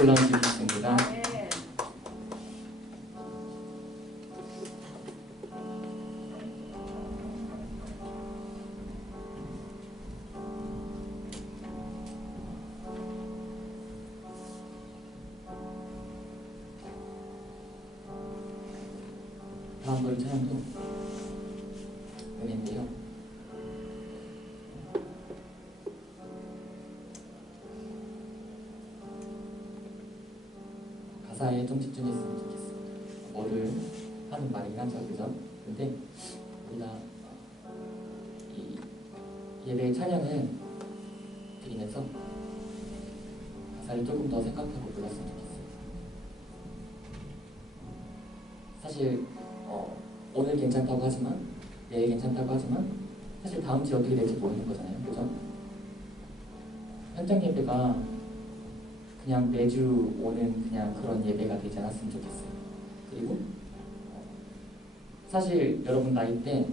올라오시겠습니다. 다음 걸 찬양도 은혜인데요. 가사에 좀 집중했으면 좋겠습니다. 뭐를 하는 말이긴 하죠, 그죠? 근데 우리가 이 예배 찬양을 드리면서 가사를 조금 더 생각하고 불렀으면 좋겠어요. 사실 오늘 괜찮다고 하지만 내일 괜찮다고 하지만 사실 다음 주에 어떻게 될지 모르는 거잖아요, 그죠? 현장 예배가 그냥 매주 오는 그냥 그런 예배가 되지 않았으면 좋겠어요. 그리고 사실 여러분 나이 때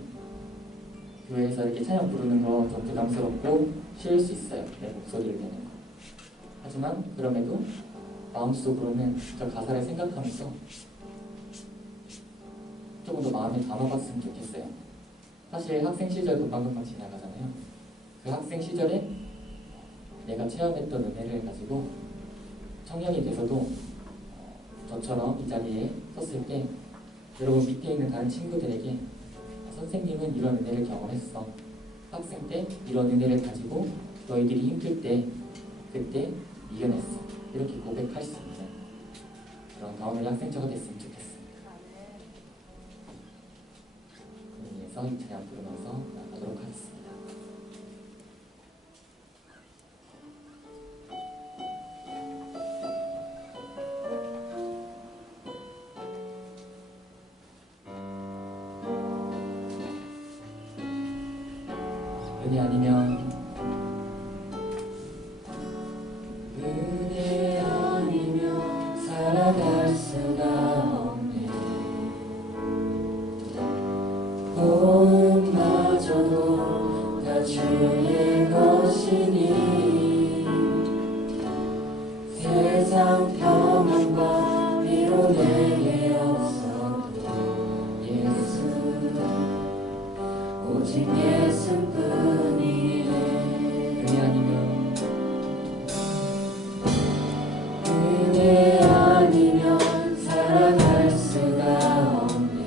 교회에서 이렇게 찬양 부르는 거 좀 부담스럽고 쉬울 수 있어요. 내 목소리를 내는 거. 하지만 그럼에도 마음속으로는 저 가사를 생각하면서 조금 더 마음에 담아봤으면 좋겠어요. 사실 학생 시절 금방금방 지나가잖아요. 그 학생 시절에 내가 체험했던 은혜를 가지고 청년이 돼서도 저처럼 이 자리에 섰을 때 여러분 밑에 있는 다른 친구들에게 선생님은 이런 은혜를 경험했어. 학생 때 이런 은혜를 가지고 너희들이 힘들 때 그때 이겨냈어. 이렇게 고백할 수 있는 그런 다음에 학생처가 됐으면 좋겠습니다. 그를 위해서 이 찬양 부르면서 나가도록 하겠습니다. 은혜 아니면 은혜 아니면 살아갈 수가 없네. 고음마저도 다 주의 것이니 세상 평안과 위로 내게 없어도 예수 오직 예수뿐이네. 은혜 아니면 은혜 아니면 살아갈 수가 없네.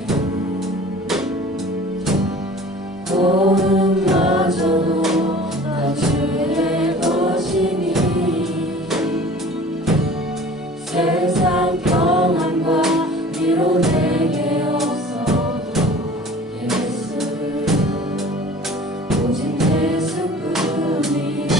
도움마저도 다 주의 것이니 세상 평안과 위로 내게 없어도 예수 오직 예수뿐이네.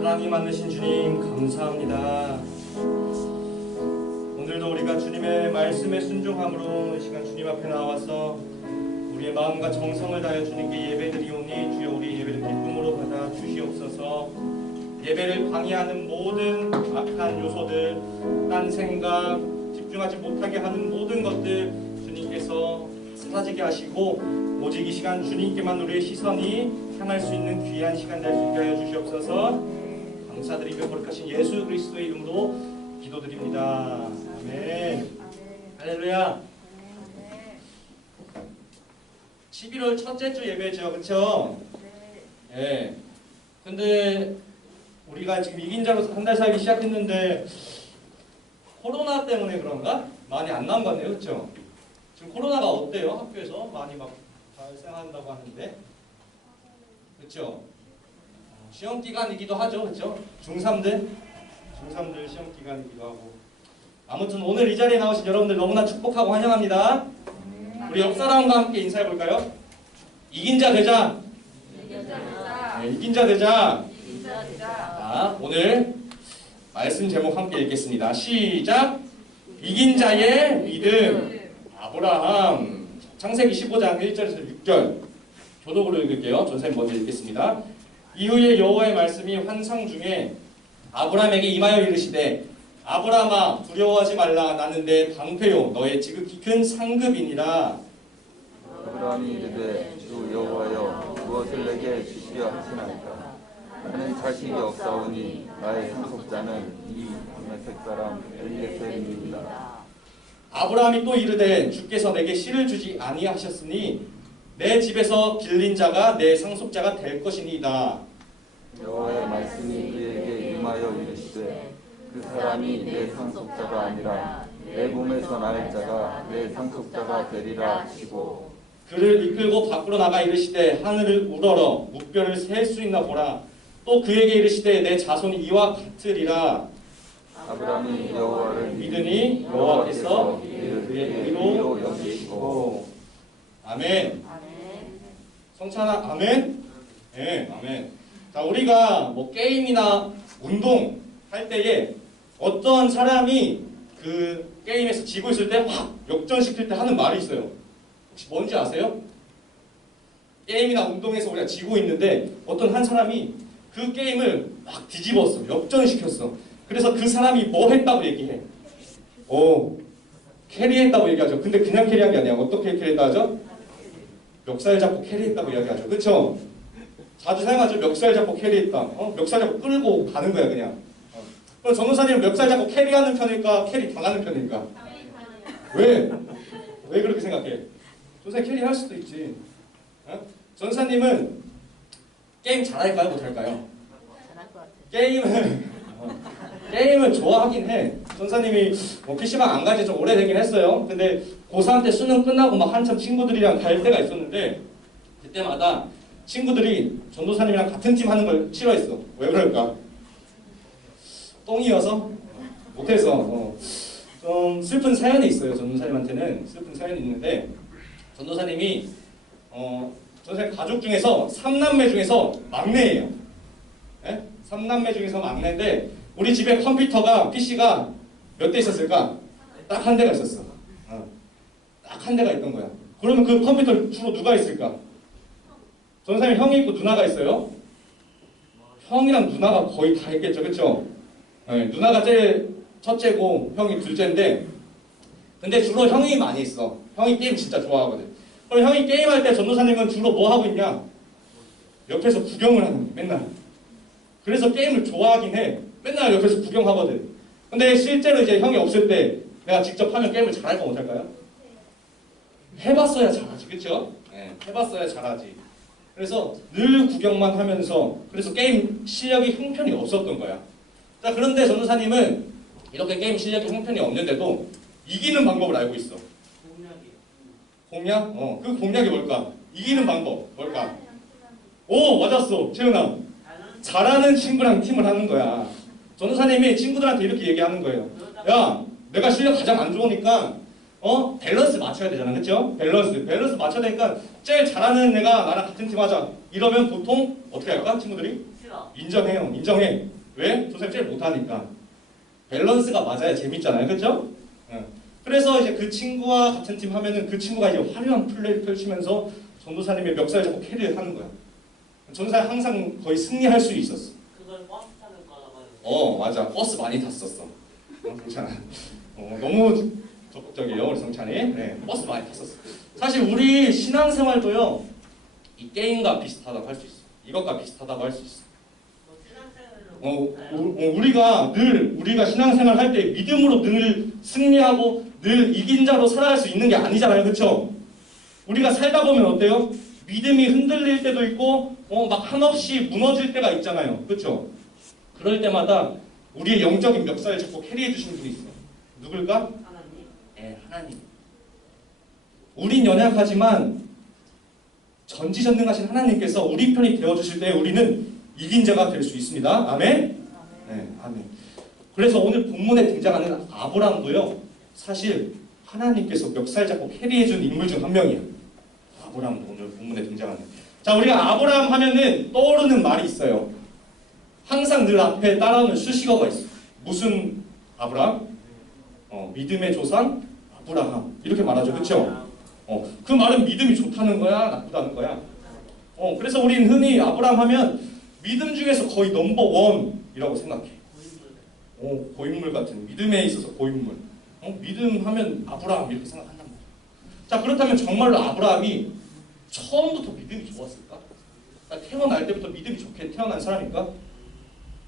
사랑이 많으신 주님 감사합니다. 오늘도 우리가 주님의 말씀에 순종함으로 이 시간 주님 앞에 나와서 우리의 마음과 정성을 다하여 주님께 예배드리오니 주여 우리 예배를 기쁨으로 받아 주시옵소서. 예배를 방해하는 모든 악한 요소들, 딴 생각, 집중하지 못하게 하는 모든 것들 주님께서 사라지게 하시고 오직 이 시간 주님께만 우리의 시선이 향할 수 있는 귀한 시간 될 수 있게 하여 주시옵소서. 감사드리며 거룩하신 예수 그리스도의 이름으로 기도드립니다. 아멘. 할렐루야. 11월 첫째 주 예배죠, 그렇죠? 예. 근데 우리가 지금 이긴 자로 한 달 살기 시작했는데 코로나 때문에 그런가? 많이 안 나온 것 같네요, 그렇죠? 지금 코로나가 어때요? 학교에서 많이 막 발생한다고 하는데, 그렇죠? 시험 기간이기도 하죠, 그렇죠? 중3들 시험 기간이기도 하고. 아무튼 오늘 이 자리에 나오신 여러분들 너무나 축복하고 환영합니다. 우리 옆 사람과 함께 인사해 볼까요? 이긴 자 되자. 네, 이긴 자 되자. 자, 오늘 말씀 제목 함께 읽겠습니다. 시작. 이긴 자의 믿음. 아브라함. 창세기 15장 1절에서 6절. 교독으로 읽을게요. 전사님 먼저 읽겠습니다. 이후에 여호와의 말씀이 환상 중에 아브라함에게 임하여 이르시되 아브라함아 두려워하지 말라. 나는 내 방패요 너의 지극히 큰 상급이니라. 아브라함이 이르되 주 여호와여 무엇을 내게 주시려 하시나이까. 나는 자식이 없사오니 나의 상속자는 이 다메섹 사람 엘리에셀입니다. 아브라함이 또 이르되 주께서 내게 씨를 주지 아니하셨으니 내 집에서 길린 자가 내 상속자가 될 것이니이다. 여호와의 말씀이 그에게 임하여 이르시되 그 사람이 내 상속자가 아니라 내 몸에서 날 자가 내 상속자가 되리라 하시고 그를 이끌고 밖으로 나가 이르시되 하늘을 우러러 무뼈를 셀 수 있나 보라. 또 그에게 이르시되 내 자손이 이와 같으리라. 아브라함이 여호와를 믿으니 여호와께서 그의 의로 여기시고. 아멘. 성찬아 아멘. 네, 아멘. 자, 우리가 뭐 게임이나 운동 할 때에 어떤 사람이 그 게임에서 지고 있을 때 확 역전시킬 때 하는 말이 있어요. 혹시 뭔지 아세요? 게임이나 운동에서 우리가 지고 있는데 어떤 한 사람이 그 게임을 막 뒤집었어. 역전시켰어. 그래서 그 사람이 뭐 했다고 얘기해. 캐리했다고 얘기하죠. 근데 그냥 캐리한 게 아니야. 어떻게 캐리했다 하죠? 멱살 잡고 캐리했다고 이야기하죠. 그렇죠? 자주 사용하죠. 멱살 잡고 캐리했다. 멱살 잡고 끌고 가는 거야 그냥. 그럼 전도사님은 멱살 잡고 캐리하는 편일까? 캐리 당하는 편일까? 왜? 왜 그렇게 생각해? 전도사님 캐리할 수도 있지. 전도사님은 게임 잘할까요? 못할까요? 잘할 것 같아요. 게임을 좋아하긴 해. 전사님이 뭐 PC방 안 간지 좀 오래되긴 했어요. 근데 고3 때 수능 끝나고 막 한참 친구들이랑 갈 때가 있었는데 그때마다 친구들이 전도사님이랑 같은 팀 하는 걸 싫어했어. 왜 그럴까? 똥이어서? 못해서. 좀 슬픈 사연이 있어요. 전도사님한테는 슬픈 사연이 있는데 전도사님이 전도사님 가족 중에서 3남매 중에서 막내예요. 네? 3남매 중에서 막내인데 우리 집에 컴퓨터가 PC가 몇 대 있었을까? 딱 한 대가 있었어. 딱 한 대가 있던 거야. 그러면 그 컴퓨터 주로 누가 있을까? 전사님 형이 있고 누나가 있어요. 형이랑 누나가 거의 다 했겠죠, 그렇죠? 네, 누나가 제일 첫째고 형이 둘째인데, 근데 주로 형이 많이 있어. 형이 게임 진짜 좋아하거든. 그럼 형이 게임할 때 전도사님은 주로 뭐 하고 있냐? 옆에서 구경을 하는 거야, 맨날. 그래서 게임을 좋아하긴 해. 맨날 옆에서 구경하거든. 근데 실제로 이제 형이 없을 때 내가 직접 하면 게임을 잘할까 못할까요? 해봤어야 잘하지, 그렇죠? 네, 해봤어야 잘하지. 그래서 늘 구경만 하면서 그래서 게임 실력이 형편이 없었던 거야. 자, 그런데 전도사님은 이렇게 게임 실력이 형편이 없는데도 이기는 방법을 알고 있어. 공략? 그 공략이 뭘까? 이기는 방법 뭘까? 오, 맞았어, 채은아. 잘하는 친구랑 팀을 하는 거야. 전도사님이 친구들한테 이렇게 얘기하는 거예요. 야, 내가 실력 가장 안 좋으니까 밸런스 맞춰야 되잖아, 그렇죠? 밸런스 맞춰야 되니까 제일 잘하는 애가 나랑 같은 팀 하자. 이러면 보통 어떻게 할까? 친구들이? 인정해요. 인정해. 왜? 선생님 제일 못하니까. 밸런스가 맞아야 재밌잖아요, 그렇죠? 그래서 이제 그 친구와 같은 팀 하면은 그 친구가 이제 화려한 플레이를 펼치면서 전도사님의 멱살 잡고 캐리를 하는 거야. 전도사님 항상 거의 승리할 수 있었어. 그걸 버스 타는 거라고. 맞아. 버스 많이 탔었어. 괜찮아. 너무 적극적이에요, 우리 성찬이. 네, 버스 많이 탔었어. 사실 우리 신앙생활도요, 이 게임과 비슷하다고 할 수 있어. 이것과 비슷하다고 할 수 있어. 우리가 신앙생활 할 때 믿음으로 늘 승리하고 늘 이긴 자로 살아갈 수 있는 게 아니잖아요, 그렇죠? 우리가 살다 보면 어때요? 믿음이 흔들릴 때도 있고, 막 한없이 무너질 때가 있잖아요, 그렇죠? 그럴 때마다 우리의 영적인 멱살을 잡고 캐리해 주시는 분이 있어요. 누굴까? 하나님. 네, 하나님. 우린 연약하지만 전지전능하신 하나님께서 우리 편이 되어주실 때 우리는 이긴 자가 될 수 있습니다. 아멘? 네, 아멘. 그래서 오늘 본문에 등장하는 아브라함도요, 사실 하나님께서 멱살 잡고 캐리해준 인물 중 한 명이에요. 아브라함도 오늘 본문에 등장하는. 자, 우리가 아브라함 하면은 떠오르는 말이 있어요. 항상 늘 앞에 따라오는 수식어가 있어. 무슨 아브라함? 믿음의 조상 아브라함. 이렇게 말하죠, 그렇죠? 그 말은 믿음이 좋다는 거야, 나쁘다는 거야? 그래서 우리는 흔히 아브라함 하면 믿음 중에서 거의 넘버 원이라고 생각해. 고인물 같은, 믿음에 있어서 고인물. 믿음 하면 아브라함 이렇게 생각한단 말이야. 자, 그렇다면 정말로 아브라함이 처음부터 믿음이 좋았을까? 태어날 때부터 믿음이 좋게 태어난 사람일까?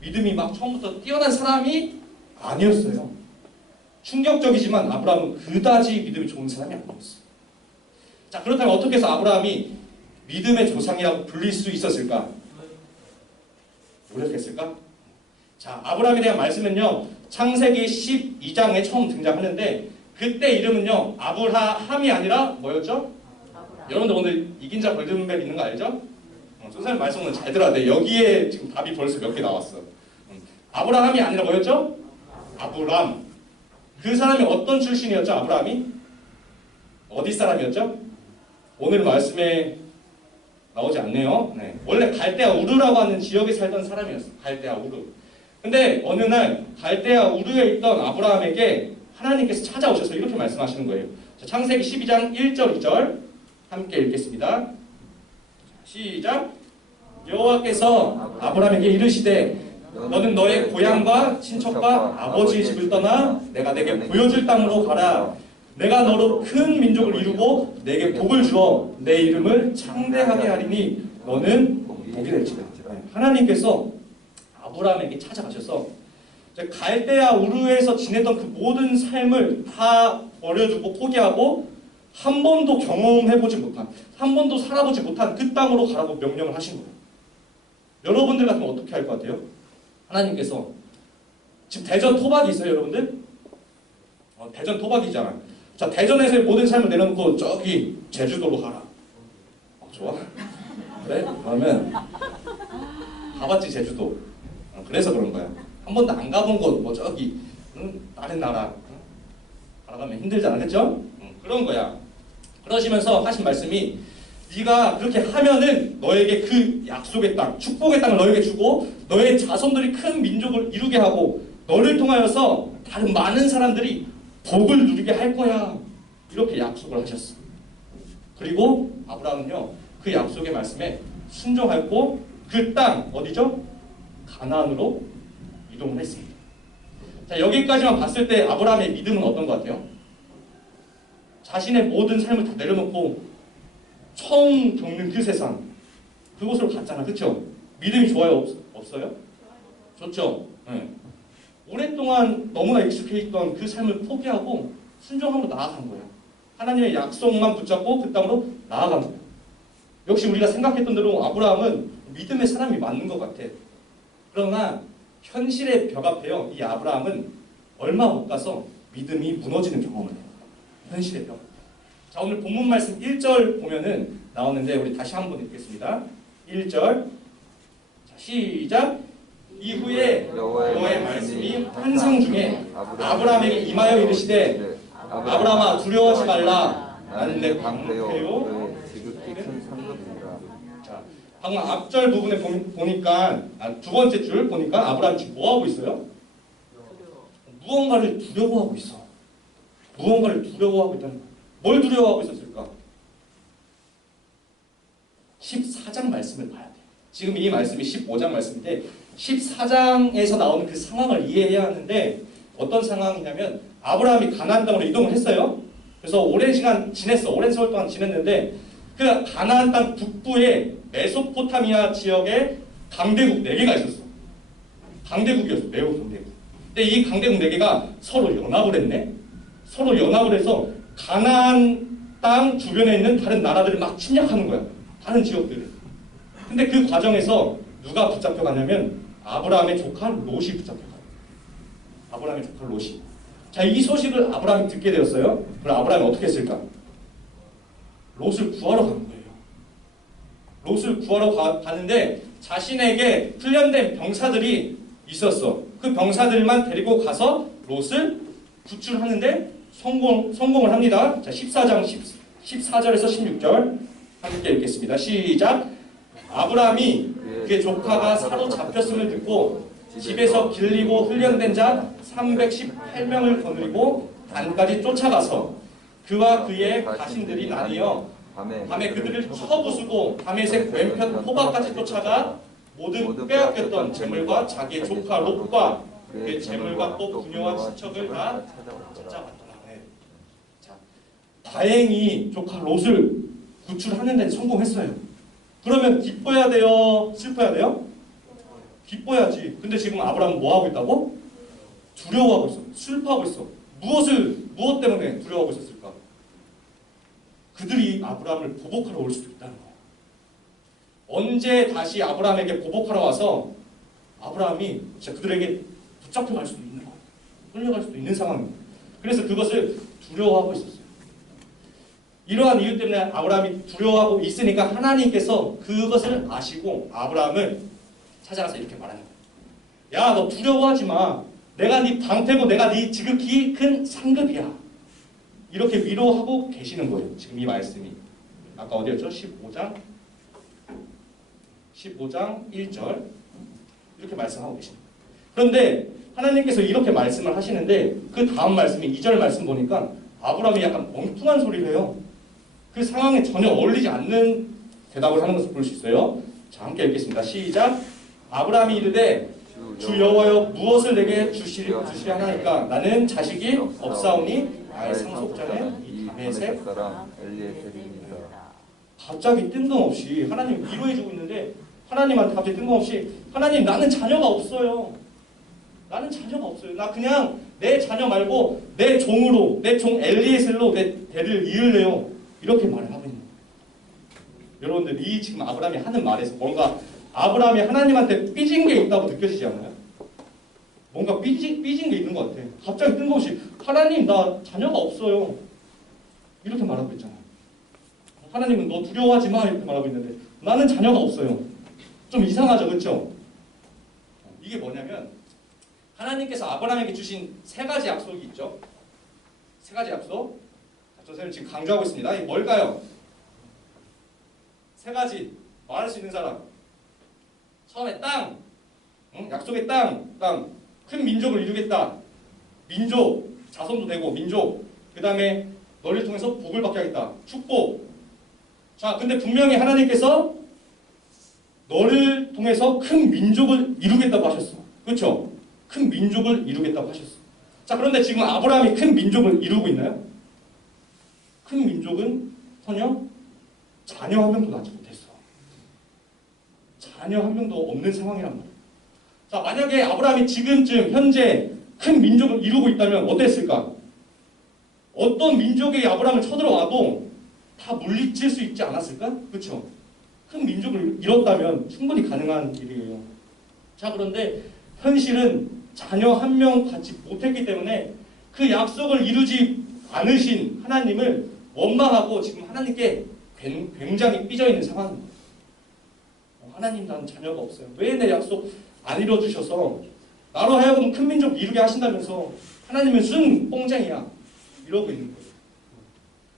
믿음이 막 처음부터 뛰어난 사람이 아니었어요. 충격적이지만 아브라함은 그다지 믿음이 좋은 사람이 아니었어요. 자, 그렇다면 어떻게 해서 아브라함이 믿음의 조상이라고 불릴 수 있었을까? 노력했을까? 자, 아브라함에 대한 말씀은요, 창세기 12장에 처음 등장하는데, 그때 이름은요, 아브라함이 아니라 뭐였죠? 여러분들 오늘 이긴 자 골든벨 있는 거 알죠? 선생님 말씀은 잘 들어야 돼. 여기에 지금 답이 벌써 몇 개 나왔어. 아브라함이 아니라 뭐였죠? 아브람. 그 사람이 어떤 출신이었죠? 아브라함이? 어디 사람이었죠? 오늘 말씀에 나오지 않네요. 네. 원래 갈대아 우르라고 하는 지역에 살던 사람이었어. 갈대아 우르. 근데 어느 날 갈대아 우르에 있던 아브라함에게 하나님께서 찾아오셔서 이렇게 말씀하시는 거예요. 자, 창세기 12장 1절 2절 함께 읽겠습니다. 시작. 여호와께서 아브라함에게 이르시되 너는 너의 고향과 친척과 아버지의 집을 떠나 내가 내게 보여줄 땅으로 가라. 내가 너로 큰 민족을 이루고 내게 복을 주어 내 이름을 창대하게 하리니 너는 복이 될지라. 하나님께서 아브라함에게 찾아가셔서 갈대아 우르에서 지냈던 그 모든 삶을 다 버려두고 포기하고 한 번도 경험해보지 못한, 한 번도 살아보지 못한 그 땅으로 가라고 명령을 하신 거예요. 여러분들 같으면 어떻게 할 것 같아요? 하나님께서 지금 대전 토박이 있어요, 여러분들? 대전 토박이잖아. 자, 대전에서의 모든 삶을 내려놓고 저기 제주도로 가라. 좋아? 그래? 그러면 가봤지, 제주도. 그래서 그런 거야. 한 번도 안 가본 곳, 뭐 저기 다른 나라 가라가면 힘들잖아, 그렇죠? 그런 거야. 그러시면서 하신 말씀이 네가 그렇게 하면은 너에게 그 약속의 땅, 축복의 땅을 너에게 주고 너의 자손들이 큰 민족을 이루게 하고 너를 통하여서 다른 많은 사람들이 복을 누리게 할 거야. 이렇게 약속을 하셨어. 그리고 아브라함은요, 그 약속의 말씀에 순종하였고 그 땅 어디죠? 가나안으로 이동을 했습니다. 자, 여기까지만 봤을 때 아브라함의 믿음은 어떤 것 같아요? 자신의 모든 삶을 다 내려놓고 처음 겪는 그 세상, 그곳으로 갔잖아. 그렇죠? 믿음이 좋아요? 없어요? 좋죠? 네. 오랫동안 너무나 익숙해 있던 그 삶을 포기하고 순종함으로 나아간 거예요. 하나님의 약속만 붙잡고 그 땅으로 나아간 거예요. 역시 우리가 생각했던 대로 아브라함은 믿음의 사람이 맞는 것 같아. 그러나 현실의 벽 앞에요. 이 아브라함은 얼마 못 가서 믿음이 무너지는 경험을 해요. 현실의 벽. 자, 오늘 본문 말씀 1절 보면은 나오는데 우리 다시 한번 읽겠습니다. 1절. 자, 시작. 이후에 여호와의 말씀이 환상 중에 아브라함에게 임하여 이르시되 아브라함아 두려워하지 말라. 나는 내 방패요. 지극히 큰 상급이라. 자, 방금 앞절 부분에 보니까 두 번째 줄 보니까 아브라함이 지금 뭐 하고 있어요? 무언가를 두려워하고 있어. 무언가를 두려워하고 있다는 거야. 뭘 두려워하고 있었을까? 14장 말씀을 봐야 돼. 지금 이 말씀이 15장 말씀인데 14장에서 나오는 그 상황을 이해해야 하는데 어떤 상황이냐면 아브라함이 가나안 땅으로 이동을 했어요. 그래서 오랜 시간 지냈어. 오랜 세월 동안 지냈는데 그 가나안 땅 북부에 메소포타미아 지역에 강대국 4개가 있었어. 강대국이었어. 매우 강대국. 근데 이 강대국 4개가 서로 연합을 했네. 서로 연합을 해서 가나안 땅 주변에 있는 다른 나라들을 막 침략하는 거야. 다른 지역들을. 근데 그 과정에서 누가 붙잡혀가냐면 아브라함의 조카 롯이 붙잡혀가요. 아브라함의 조카 롯이. 자, 이 소식을 아브라함이 듣게 되었어요. 그럼 아브라함이 어떻게 했을까? 롯을 구하러 가는 거예요. 롯을 구하러 가는데 자신에게 훈련된 병사들이 있었어. 그 병사들만 데리고 가서 롯을 구출하는데 성공을 합니다. 자, 14장 14절에서 16절 함께 읽겠습니다. 시작. 아브라함이 그의 조카가 사로잡혔음을 듣고 집에서 길리고 훈련된 자 318명을 거느리고 단까지 쫓아가서 그와 그의 가신들이 나뉘어 밤에 그들을 쳐부수고 밤에색 왼편 호박까지 쫓아가 모든 빼앗겼던 재물과 자기의 조카 롯과 그의 재물과 또 부녀와 친척을 다 찾아갔더라. 자, 다행히 조카 롯을 구출하는 데 성공했어요. 그러면 기뻐야 돼요? 슬퍼야 돼요? 기뻐야지. 근데 지금 아브라함은 뭐 하고 있다고? 두려워하고 있어. 슬퍼하고 있어. 무엇 때문에 두려워하고 있었을까? 그들이 아브라함을 보복하러 올 수도 있다는 거야. 언제 다시 아브라함에게 보복하러 와서 아브라함이 진짜 그들에게 붙잡혀갈 수도 있는 거야. 끌려갈 수도 있는 상황입니다. 그래서 그것을 두려워하고 있었어요. 이러한 이유 때문에 아브라함이 두려워하고 있으니까 하나님께서 그것을 아시고 아브라함을 찾아가서 이렇게 말하는 거야. 야, 너 두려워하지 마. 내가 네 방패고 내가 네 지극히 큰 상급이야. 이렇게 위로하고 계시는 거예요. 지금 이 말씀이. 아까 어디였죠? 15장 1절 이렇게 말씀하고 계십니다. 그런데 하나님께서 이렇게 말씀을 하시는데 그 다음 말씀이 2절 말씀 보니까 아브라함이 약간 엉뚱한 소리를 해요. 그 상황에 전혀 어울리지 않는 대답을 하는 것을 볼 수 있어요. 자, 함께 읽겠습니다. 시작. 아브라함이 이르되 주 여호와여 무엇을 내게 주시려 하나이까? 나는 자식이 없사오니 나의 상속자는 이 다메섹 사람 엘리에셀입니다. 갑자기 뜬금없이 하나님 위로해주고 있는데 하나님한테 갑자기 뜬금없이 하나님 나는 자녀가 없어요. 나는 자녀가 없어요. 나 그냥 내 자녀 말고 내 종으로 내 종 엘리에셀로 내 대를 이을래요. 이렇게 말을 하고 있는 거예요. 여러분들 이 지금 아브라함이 하는 말에서 뭔가 아브라함이 하나님한테 삐진 게 있다고 느껴지지 않나요? 뭔가 삐진 게 있는 것 같아. 갑자기 뜬금없이 하나님 나 자녀가 없어요. 이렇게 말하고 있잖아요. 하나님은 너 두려워하지 마 이렇게 말하고 있는데 나는 자녀가 없어요. 좀 이상하죠, 그렇죠? 이게 뭐냐면 하나님께서 아브라함에게 주신 3가지 약속이 있죠. 3가지 약속. 저 선생님 지금 강조하고 있습니다. 이게 뭘까요? 3가지 말할 수 있는 사람. 처음에 땅, 약속의 땅, 큰 민족을 이루겠다. 민족, 자손도 되고 민족. 그 다음에 너를 통해서 복을 받게 하겠다. 축복. 자, 근데 분명히 하나님께서 너를 통해서 큰 민족을 이루겠다고 하셨어. 그렇죠? 큰 민족을 이루겠다고 하셨어. 자, 그런데 지금 아브라함이 큰 민족을 이루고 있나요? 큰 민족은 전혀 자녀 한 명도 낳지 못했어. 자녀 한 명도 없는 상황이란 말이야. 자, 만약에 아브라함이 지금쯤 현재 큰 민족을 이루고 있다면 어땠을까? 어떤 민족이 아브라함을 쳐들어와도 다 물리칠 수 있지 않았을까? 그렇죠? 큰 민족을 이뤘다면 충분히 가능한 일이에요. 자, 그런데 현실은 자녀 한 명 갖지 못했기 때문에 그 약속을 이루지 않으신 하나님을 원망하고 지금 하나님께 굉장히 삐져있는 상황입니다. 하나님, 난 자녀가 없어요. 왜 내 약속 안 이뤄주셔서 나로 하여금 큰 민족 이루게 하신다면서 하나님은 무슨 뽕쟁이야 이러고 있는 거예요.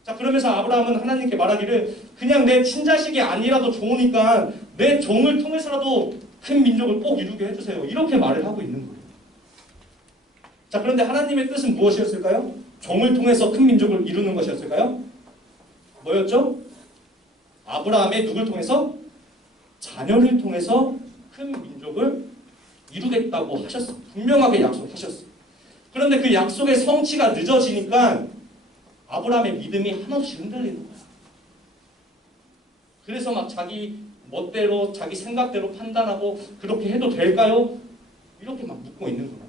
자, 그러면서 아브라함은 하나님께 말하기를 그냥 내 친자식이 아니라도 좋으니까 내 종을 통해서라도 큰 민족을 꼭 이루게 해주세요. 이렇게 말을 하고 있는 거예요. 자, 그런데 하나님의 뜻은 무엇이었을까요? 종을 통해서 큰 민족을 이루는 것이었을까요? 뭐였죠? 아브라함의 누굴 통해서? 자녀를 통해서 큰 민족을 이루겠다고 하셨어. 분명하게 약속하셨어. 그런데 그 약속의 성취가 늦어지니까 아브라함의 믿음이 한없이 흔들리는 거야. 그래서 막 자기 멋대로 자기 생각대로 판단하고 그렇게 해도 될까요? 이렇게 막 묻고 있는 거야.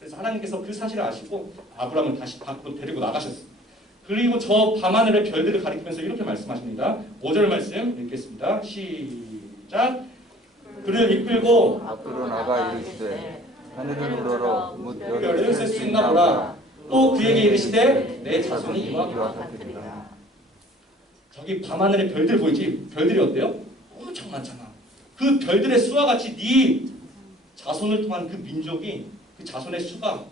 그래서 하나님께서 그 사실을 아시고 아브라함을 다시 밖으로 데리고 나가셨어요. 그리고 저 밤하늘의 별들을 가리키면서 이렇게 말씀하십니다. 5절 말씀 읽겠습니다. 시작. 그를 이끌고 밖으로 나가 이르시되 하늘을 우러러 뭇 별을 셀 수 있나 보라. 또 그에게 이르시되 내 자손이 이와 같으리라. 저기 밤하늘의 별들 보이지? 별들이 어때요? 엄청 많잖아. 그 별들의 수와 같이 네 자손을 통한 그 민족이 그 자손의 수가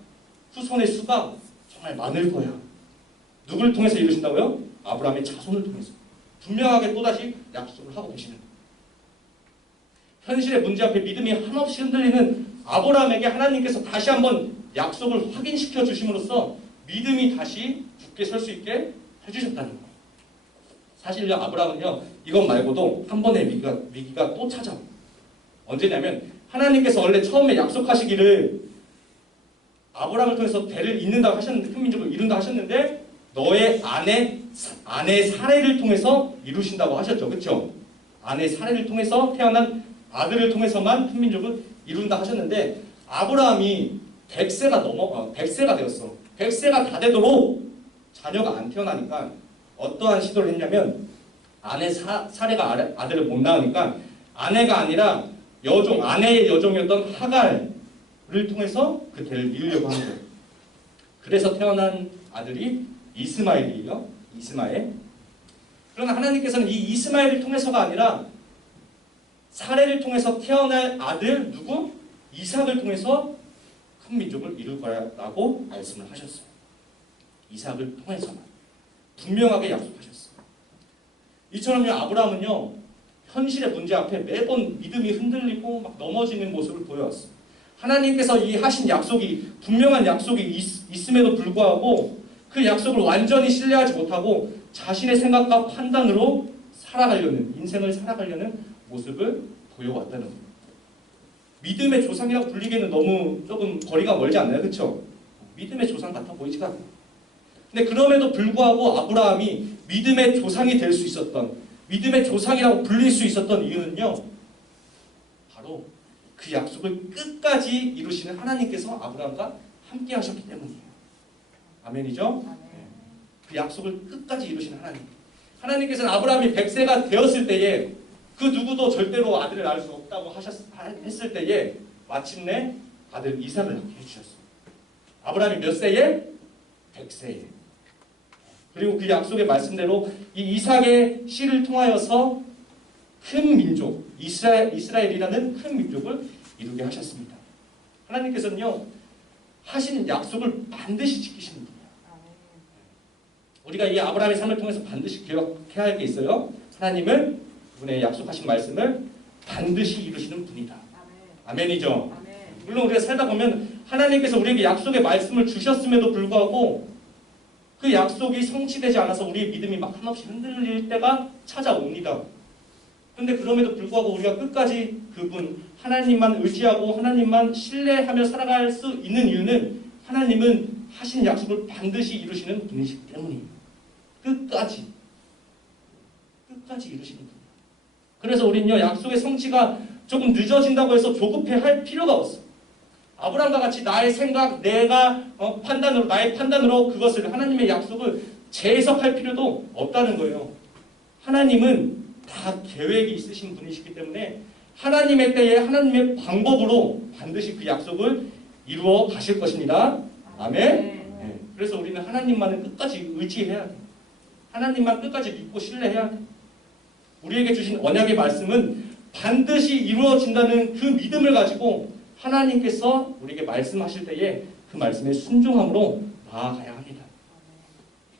후손의 수가 정말 많을 거야. 누굴 통해서 이루신다고요? 아브라함의 자손을 통해서. 분명하게 또다시 약속을 하고 계시는 거예요. 현실의 문제 앞에 믿음이 한없이 흔들리는 아브라함에게 하나님께서 다시 한번 약속을 확인시켜 주심으로써 믿음이 다시 굳게 설 수 있게 해주셨다는 거예요. 사실요, 아브라함은요, 이것 말고도 한 번의 위기가 또 찾아와요. 언제냐면 하나님께서 원래 처음에 약속하시기를 아브라함을 통해서 대를 잇는다고 하셨는데, 큰 민족을 이룬다 하셨는데 너의 아내 사례를 통해서 이루신다고 하셨죠. 그렇죠? 아내 사례를 통해서 태어난 아들을 통해서만 큰 민족을 이룬다 하셨는데 아브라함이 100세가 되었어. 100세가 다 되도록 자녀가 안 태어나니까 어떠한 시도를 했냐면 아내 사례가 아들을 못 낳으니까 아내가 아니라 아내의 여종이었던 하갈을 통해서 그 대를 이으려고 하는 거예요. 그래서 태어난 아들이 이스마엘이에요. 이스마엘. 그러나 하나님께서는 이 이스마엘을 통해서가 아니라 사례를 통해서 태어날 아들 누구? 이삭을 통해서 큰 민족을 이룰 거라고 말씀을 하셨어요. 이삭을 통해서만 분명하게 약속하셨어요. 이처럼요, 아브라함은요 현실의 문제 앞에 매번 믿음이 흔들리고 막 넘어지는 모습을 보여왔어요. 하나님께서 이 하신 약속이 분명한 약속이 있음에도 불구하고 그 약속을 완전히 신뢰하지 못하고 자신의 생각과 판단으로 인생을 살아가려는 모습을 보여왔다는 거예요. 믿음의 조상이라고 불리기에는 너무 조금 거리가 멀지 않나요? 그렇죠? 믿음의 조상 같아 보이지가 않아요. 근데 그럼에도 불구하고 아브라함이 믿음의 조상이 될 수 있었던, 믿음의 조상이라고 불릴 수 있었던 이유는요, 바로 그 약속을 끝까지 이루시는 하나님께서 아브라함과 함께 하셨기 때문이에요. 아멘이죠? 그 약속을 끝까지 이루시는 하나님. 하나님께서는 아브라함이 100세가 되었을 때에 그 누구도 절대로 아들을 낳을 수 없다고 했을 때에 마침내 아들 이삭을 낳게 해주셨어요. 아브라함이 몇 세에? 100세에. 그리고 그 약속의 말씀대로 이 이삭의 씨를 통하여서 큰 민족, 이스라엘이라는 큰 민족을 이루게 하셨습니다. 하나님께서는요, 하신 약속을 반드시 지키시는 분이에요. 우리가 이 아브라함의 삶을 통해서 반드시 기억해야 할 게 있어요. 하나님은 그분의 약속하신 말씀을 반드시 이루시는 분이다. 아멘이죠. 물론 우리가 살다 보면 하나님께서 우리에게 약속의 말씀을 주셨음에도 불구하고 그 약속이 성취되지 않아서 우리의 믿음이 막 한없이 흔들릴 때가 찾아옵니다. 근데 그럼에도 불구하고 우리가 끝까지 그분 하나님만 의지하고 하나님만 신뢰하며 살아갈 수 있는 이유는 하나님은 하신 약속을 반드시 이루시는 분이시기 때문이에요. 끝까지 이루시는 분. 그래서 우리는요, 약속의 성취가 조금 늦어진다고 해서 조급해할 필요가 없어. 아브라함과 같이 나의 생각, 내가 나의 판단으로 그것을 하나님의 약속을 재해석할 필요도 없다는 거예요. 하나님은 다 계획이 있으신 분이시기 때문에 하나님의 때에 하나님의 방법으로 반드시 그 약속을 이루어 가실 것입니다. 아멘. 네. 그래서 우리는 하나님만을 끝까지 의지해야 돼. 하나님만 끝까지 믿고 신뢰해야 돼. 우리에게 주신 언약의 말씀은 반드시 이루어진다는 그 믿음을 가지고 하나님께서 우리에게 말씀하실 때에 그 말씀에 순종함으로 나아가야 합니다.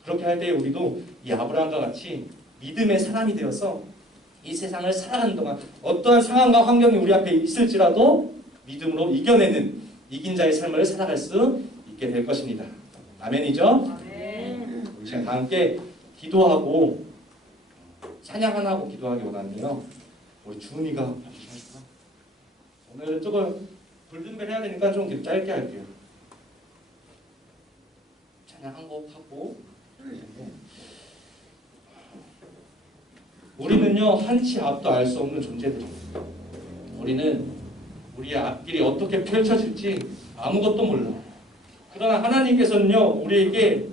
그렇게 할 때 우리도 이 아브라함과 같이 믿음의 사람이 되어서 이 세상을 살아가는 동안 어떠한 상황과 환경이 우리 앞에 있을지라도 믿음으로 이겨내는 이긴 자의 삶을 살아갈 수 있게 될 것입니다. 아멘이죠? 우리 시간 다 함께 기도하고 찬양 하나 하고 기도하기 원하는데요. 우리 주은이가 봐주시겠어요? 오늘은 조금 골든벨 해야 되니까 좀 짧게 할게요. 찬양 한 곡 하고 우리는요, 한치 앞도 알 수 없는 존재들입니다. 우리는 우리의 앞길이 어떻게 펼쳐질지 아무것도 몰라. 그러나 하나님께서는요, 우리에게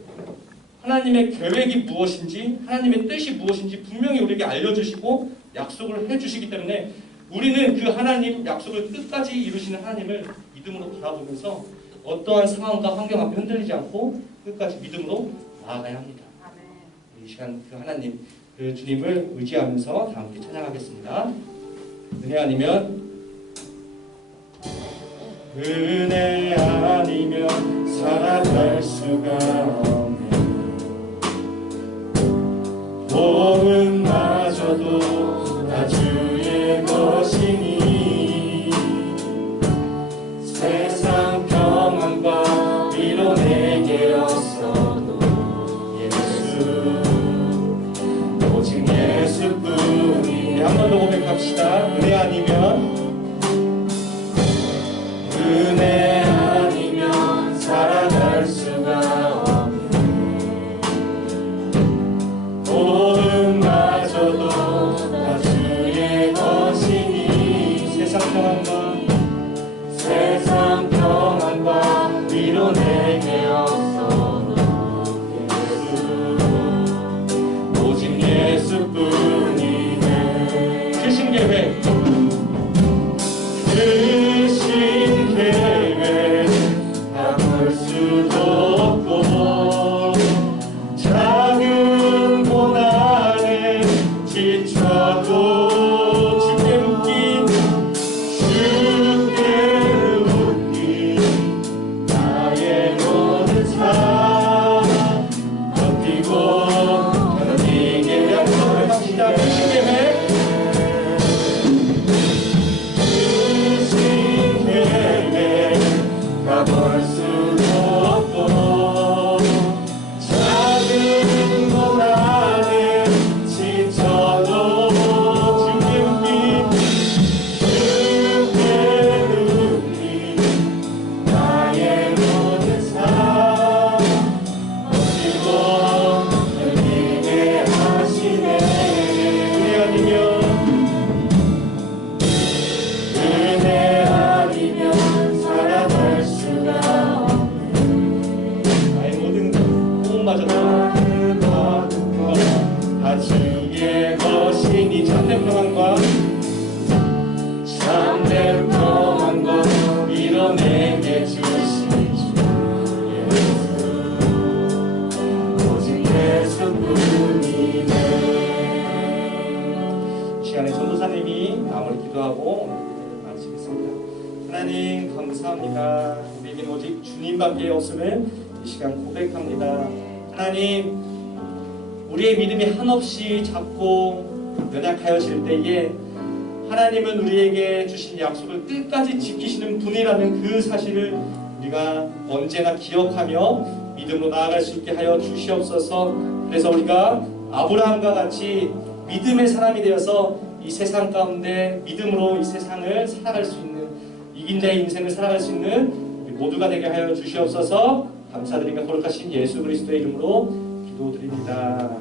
하나님의 계획이 무엇인지, 하나님의 뜻이 무엇인지 분명히 우리에게 알려주시고 약속을 해주시기 때문에 우리는 그 하나님 약속을 끝까지 이루시는 하나님을 믿음으로 바라보면서 어떠한 상황과 환경 앞에 흔들리지 않고 끝까지 믿음으로 나아가야 합니다. 이 시간 그 하나님, 그 주님을 의지하면서 다 함께 찬양하겠습니다. 은혜 아니면 살아갈 수가 없네. 복음마저도 다 주의 것이니 세상 평안과 위로 내게 없어도 오직 예수뿐이. 한 번 더 고백합시다. 은혜 아니면 살아갈 수가 없네. 복음마저도 다 주의 것이니 세상 평안과 위로 내게 없어도 오직 예수뿐이네. 크신 계획 다 볼 수도 없고 작은 고난에 지쳐도 주께 묶인 나의 모든 삶 견디게 약속을 합시다. 크신 계획 볼 수도 없고 작은 고난에 지쳐도 주께 묶인 나의 모든 삶 버티고 견디게 하시네. 은혜 아니면 살아갈 수가 없네. 나의 모든 복음마저도 다 주의 것이니 참된 평안과 밀어내게 주신 주 예수 오직 예수뿐이네. 이 시간에 전도사님이 마무리 기도하고 오늘 기도를 마치겠습니다. 하나님 감사합니다. 우리에겐 오직 주님밖에 없음을 이 시간 고백합니다. 하나님, 우리의 믿음이 한없이 작고 연약하여질 때에 하나님은 우리에게 주신 약속을 끝까지 지키시는 분이라는 그 사실을 우리가 언제나 기억하며 믿음으로 나아갈 수 있게 하여 주시옵소서. 그래서 우리가 아브라함과 같이 믿음의 사람이 되어서 이 세상 가운데 믿음으로 이 세상을 살아갈 수 있는, 이긴 자의 인생을 살아갈 수 있는 우리 모두가 되게 하여 주시옵소서. 감사드리며 거룩하신 예수 그리스도의 이름으로 기도드립니다.